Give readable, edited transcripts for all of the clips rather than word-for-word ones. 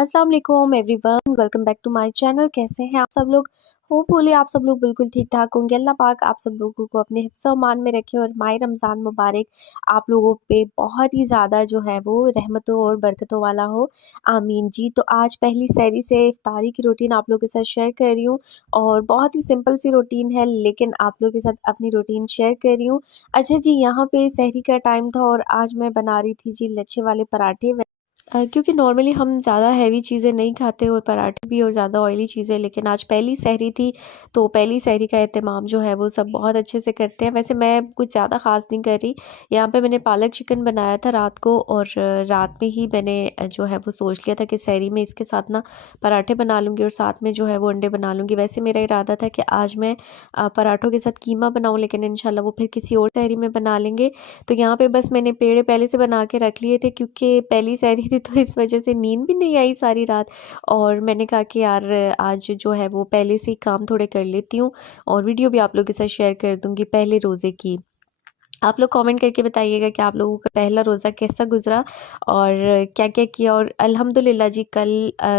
अस्सलाम वालेकुम everyone, welcome back to my channel. कैसे हैं आप सब लोग? होपफुली आप सब लोग बिल्कुल ठीक ठाक होंगे। अल्लाह पाक आप सब लोगों को अपने हिफ्ज़ व अमान में रखे और माह रमज़ान मुबारक आप लोगों पे बहुत ही ज़्यादा जो है वो रहमतों और बरकतों वाला हो, आमीन जी। तो आज पहली सहरी से इफ्तारी की रूटीन आप लोगों के साथ शेयर कर रही हूँ और बहुत ही सिंपल सी रूटीन है, लेकिन आप लोगों के साथ अपनी रूटीन शेयर कर रही हूँ। अच्छा जी, यहाँ पे सहरी का टाइम था और आज मैं बना रही थी जी लच्छे वाले पराठे। क्योंकि नॉर्मली हम ज़्यादा हैवी चीज़ें नहीं खाते और पराठे भी और ज़्यादा ऑयली चीज़ें, लेकिन आज पहली सहरी थी तो पहली सहरी का एहतमाम जो है वो सब बहुत अच्छे से करते हैं। वैसे मैं कुछ ज़्यादा ख़ास नहीं कर रही। यहाँ पे मैंने पालक चिकन बनाया था रात को और रात में ही मैंने जो है वो सोच लिया था कि सहरी में इसके साथ ना पराठे बना लूँगी और साथ में जो है वो अंडे बना लूँगी। वैसे मेरा इरादा था कि आज मैं पराठों के साथ कीमा बनाऊँ, लेकिन इंशाल्लाह वो फिर किसी और सहरी में बना लेंगे। तो यहाँ पे बस मैंने पेड़े पहले से बना के रख लिए थे क्योंकि पहली सहरी थी तो इस वजह से नींद भी नहीं आई सारी रात। और मैंने कहा कि यार आज जो है वो पहले से ही काम थोड़े कर लेती हूँ और वीडियो भी आप लोगों के साथ शेयर कर दूँगी पहले रोज़े की। आप लोग कमेंट करके बताइएगा कि आप लोगों का पहला रोज़ा कैसा गुज़रा और क्या-क्या किया। और अल्हम्दुलिल्लाह जी कल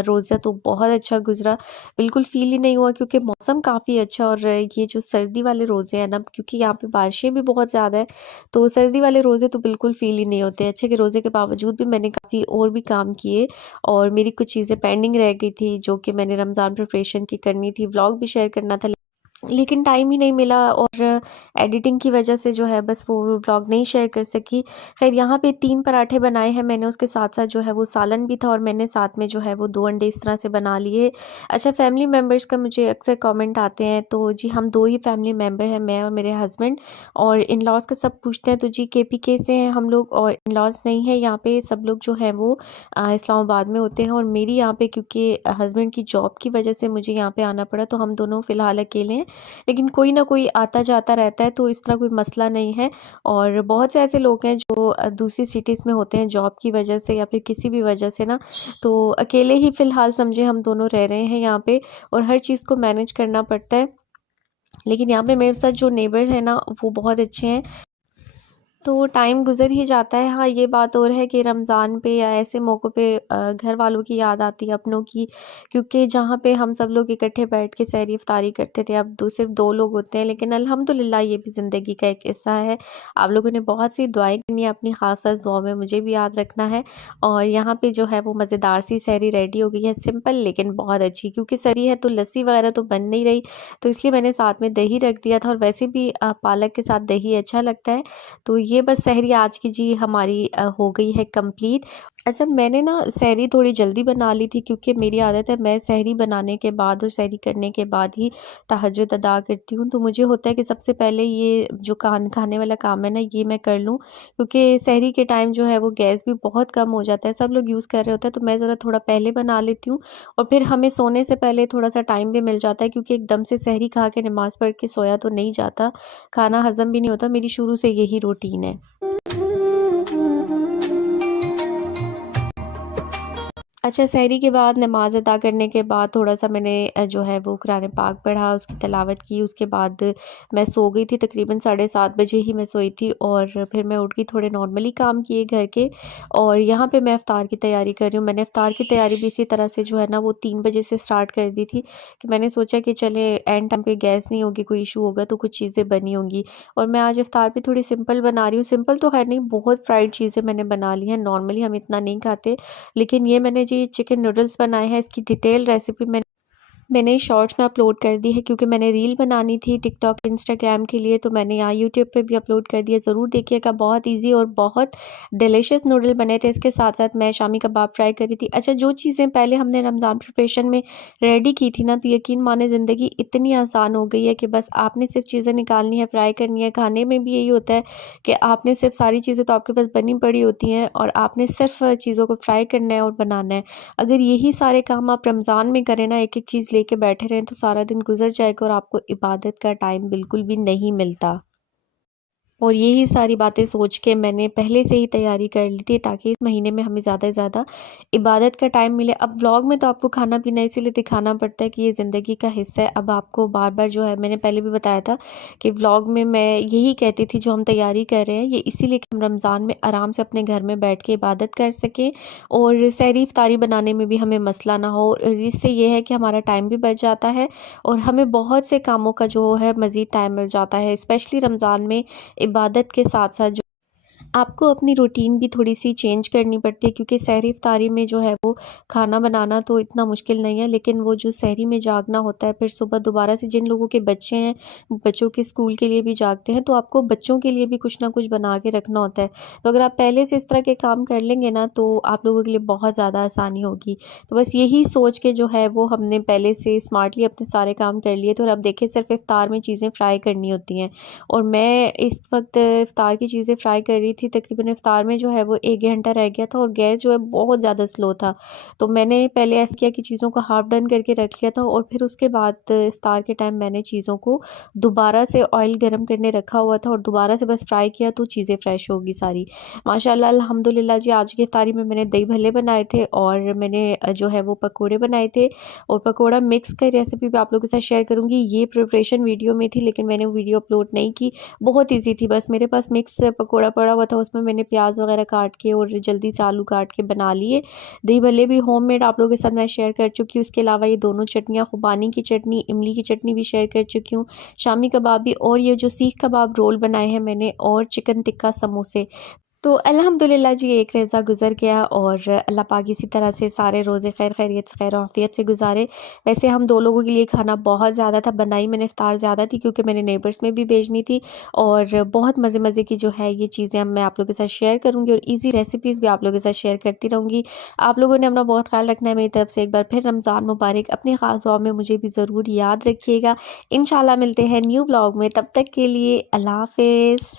रोज़ा तो बहुत अच्छा गुज़रा, बिल्कुल फ़ील ही नहीं हुआ क्योंकि मौसम काफ़ी अच्छा। और ये जो सर्दी वाले रोज़े हैं ना, क्योंकि यहाँ पे बारिशें भी बहुत ज़्यादा है, तो सर्दी वाले रोज़े तो बिल्कुल फ़ील ही नहीं होते। अच्छा कि रोज़े के बावजूद भी मैंने काफ़ी और भी काम किए और मेरी कुछ चीज़ें पेंडिंग रह गई थी जो कि मैंने रमज़ान प्रिपरेशन की करनी थी, व्लॉग भी शेयर करना था, लेकिन टाइम ही नहीं मिला और एडिटिंग की वजह से जो है बस वो व्लॉग नहीं शेयर कर सकी। ख़ैर यहाँ पे 3 पराठे बनाए हैं मैंने, उसके साथ-साथ जो है वो सालन भी था और मैंने साथ में जो है वो 2 अंडे इस तरह से बना लिए। अच्छा, फैमिली मेंबर्स का मुझे अक्सर कमेंट आते हैं, तो जी हम 2 ही फैमिली मेंबर हैं, मैं और मेरे हस्बैंड। और इन-लॉज़ का सब पूछते हैं तो जी केपीके से हैं हम लोग और इन-लॉज़ नहीं है यहाँ पे, सब लोग जो हैं वो इस्लामाबाद में होते हैं। और मेरी यहाँ पे क्योंकि हस्बैंड की जॉब की वजह से मुझे यहाँ पे आना पड़ा, तो हम दोनों फ़िलहाल अकेले हैं। लेकिन कोई ना कोई आता जाता रहता है तो इस तरह कोई मसला नहीं है। और बहुत से ऐसे लोग हैं जो दूसरी सिटीज़ में होते हैं जॉब की वजह से या फिर किसी भी वजह से ना, तो अकेले ही फ़िलहाल समझे हम दोनों रह रहे हैं यहाँ पे और हर चीज़ को मैनेज करना पड़ता है। लेकिन यहाँ पे मेरे साथ जो नेबर है ना वो बहुत अच्छे हैं, तो टाइम गुज़र ही जाता है। हाँ, ये बात और है कि रमज़ान पे या ऐसे मौक़ों पे घर वालों की याद आती है, अपनों की, क्योंकि जहाँ पे हम सब लोग इकट्ठे बैठ के सहरी इफ्तारी करते थे, अब सिर्फ 2 लोग होते हैं। लेकिन अल्हम्दुलिल्लाह ये भी ज़िंदगी का एक हिस्सा है। आप लोगों ने बहुत सी दुआएँ करनी है, अपनी ख़ास-ख़ास दुआओं में मुझे भी याद रखना है। और यहाँ पे जो है वो मज़ेदार सी सहरी रेडी हो गई है, सिंपल लेकिन बहुत अच्छी, क्योंकि सर्दी है तो लस्सी वगैरह तो बन नहीं रही, तो इसलिए मैंने साथ में दही रख दिया था और वैसे भी पालक के साथ दही अच्छा लगता है। तो ये बस सहरी आज की जी हमारी हो गई है कंप्लीट। अच्छा, मैंने ना सहरी थोड़ी जल्दी बना ली थी क्योंकि मेरी आदत है मैं सहरी बनाने के बाद और सहरी करने के बाद ही तहज्जुद अदा करती हूँ। तो मुझे होता है कि सबसे पहले ये जो खाने वाला काम है ना ये मैं कर लूँ, क्योंकि सहरी के टाइम जो है वो गैस भी बहुत कम हो जाता है, सब लोग यूज़ कर रहे होते हैं, तो मैं ज़रा थोड़ा पहले बना लेती हूँ और फिर हमें सोने से पहले थोड़ा सा टाइम भी मिल जाता है, क्योंकि एकदम से सहरी खा के नमाज़ पढ़ के सोया तो नहीं जाता, खाना हज़म भी नहीं होता। मेरी शुरू से यही रूटीन है। अच्छा, सहरी के बाद नमाज़ अदा करने के बाद थोड़ा-सा मैंने जो है वो कुरान पाक पढ़ा, उसकी तिलावत की, उसके बाद मैं सो गई थी। तकरीबन 7:30 बजे ही मैं सोई थी और फिर मैं उठ गई, थोड़े नॉर्मली काम किए घर के और यहाँ पे मैं इफ़्तार की तैयारी कर रही हूँ। मैंने इफ़्तार की तैयारी भी इसी तरह से जो है ना वो 3 बजे से स्टार्ट कर दी थी कि मैंने सोचा कि चले एंड टाइम पे गैस नहीं होगी, कोई इशू होगा तो कुछ चीज़ें बनी होंगी। और मैं आज इफ़्तार भी थोड़ी सिंपल बना रही हूँ, सिंपल तो खैर नहीं, बहुत फ्राइड चीज़ें मैंने बना ली हैं, नॉर्मली हम इतना नहीं खाते। लेकिन ये मैंने जी चिकन नूडल्स बनाए हैं, इसकी डिटेल रेसिपी मैंने शॉर्ट्स में अपलोड कर दी है, क्योंकि मैंने रील बनानी थी टिकटॉक इंस्टाग्राम के लिए, तो मैंने यहाँ यूट्यूब पे भी अपलोड कर दिया। ज़रूर देखिएगा, बहुत इजी और बहुत डिलीशियस नूडल बने थे। इसके साथ साथ मैं शामी कबाब फ्राई करी थी। अच्छा, जो चीज़ें पहले हमने रमज़ान प्रिपरेशन में रेडी की थी ना, तो यकीन माने ज़िंदगी इतनी आसान हो गई है कि बस आपने सिर्फ चीज़ें निकालनी है, फ्राई करनी है। खाने में भी यही होता है कि आपने सिर्फ सारी चीज़ें तो आपके पास बनी पड़ी होती हैं और आपने सिर्फ चीज़ों को फ्राई करना है और बनाना है। अगर यही सारे काम आप रमज़ान में करें ना, एक-एक चीज़ लेके बैठे रहें, तो सारा दिन गुज़र जाएगा और आपको इबादत का टाइम बिल्कुल भी नहीं मिलता। और यही सारी बातें सोच के मैंने पहले से ही तैयारी कर ली थी ताकि इस महीने में हमें ज़्यादा से ज़्यादा इबादत का टाइम मिले। अब व्लॉग में तो आपको खाना पीना इसीलिए दिखाना पड़ता है कि ये ज़िंदगी का हिस्सा है। अब आपको बार बार जो है, मैंने पहले भी बताया था कि व्लॉग में मैं यही कहती थी जो हम तैयारी कर रहे हैं ये इसीलिए कि हम रमज़ान में आराम से अपने घर में बैठ के इबादत कर सकें और सहरी इफ्तारी बनाने में भी हमें मसला ना हो। और इससे ये है कि हमारा टाइम भी बच जाता है और हमें बहुत से कामों का जो है मज़ीद टाइम मिल जाता है, स्पेशली रमज़ान में इबादत के साथ साथ जो आपको अपनी रूटीन भी थोड़ी-सी चेंज करनी पड़ती है, क्योंकि सहरी इफ्तारी में जो है वो खाना बनाना तो इतना मुश्किल नहीं है, लेकिन वो जो सहरी में जागना होता है, फिर सुबह दोबारा से जिन लोगों के बच्चे हैं, बच्चों के स्कूल के लिए भी जागते हैं, तो आपको बच्चों के लिए भी कुछ ना कुछ बना के रखना होता है। तो अगर आप पहले से इस तरह के काम कर लेंगे ना, तो आप लोगों के लिए बहुत ज़्यादा आसानी होगी। तो बस यही सोच के जो है वो हमने पहले से स्मार्टली अपने सारे काम कर लिए थे और अब देखिए सिर्फ़ इफ्तार में चीज़ें फ्राई करनी होती हैं। और मैं इस वक्त इफ़्तार की चीज़ें फ्राई कर रही थी, तकरीबन इफ़्तार में जो है वो 1 घंटा रह गया था और गैस जो है बहुत ज़्यादा स्लो था। तो मैंने पहले ऐसा किया कि चीज़ों को हाफ़ डन करके रख लिया था और फिर उसके बाद इफ़्तार के टाइम मैंने चीज़ों को दोबारा से ऑयल गरम करने रखा हुआ था और दोबारा से बस फ्राई किया तो चीज़ें फ्रेश हो गई सारी। माशाल्लाह अल्हम्दुलिल्लाह जी, आज की इफ़्तारी में मैंने दही भल्ले बनाए थे और मैंने जो है वो पकोड़े बनाए थे और पकोड़ा मिक्स की रेसिपी भी आप लोगों के साथ शेयर करूँगी। ये प्रिपरेशन वीडियो में थी लेकिन मैंने वीडियो अपलोड नहीं की। बहुत ईज़ी थी, बस मेरे पास मिक्स पकोड़ा पड़ा हुआ था, उसमें मैंने प्याज वगैरह काट के और जल्दी से आलू काट के बना लिए। दही भल्ले भी होममेड आप लोगों के साथ मैं शेयर कर चुकी हूँ। इसके अलावा ये दोनों चटनियाँ, खुबानी की चटनी, इमली की चटनी भी शेयर कर चुकी हूँ, शामी कबाब भी, और ये जो सीख कबाब रोल बनाए हैं मैंने, और चिकन टिक्का समोसे। तो अल्हम्दुलिल्लाह जी, एक रोज़ा गुज़र गया और अल्लाह पाक इसी तरह से सारे रोज़े खैर खैरियत से, खैर आफ़ियत से गुज़ारे। वैसे हम 2 लोगों के लिए खाना बहुत ज़्यादा था, बनाई मैंने इफ़्तार ज़्यादा थी क्योंकि मैंने नेबर्स में भी भेजनी थी और बहुत मज़े-मज़े की जो है ये चीज़ें अब मैं आप लोगों के साथ शेयर करूँगी और ईज़ी रेसिपीज़ भी आप लोगों के साथ शेयर करती रहूँगी। आप लोगों ने अपना बहुत ख़्याल रखना है मेरी तरफ से। एक बार फिर रमज़ान मुबारक। अपनी ख़ास दुआ में मुझे भी ज़रूर याद रखिएगा। इंशाल्लाह मिलते हैं न्यू व्लॉग में, तब तक के लिए अल्लाह हाफ़िज़।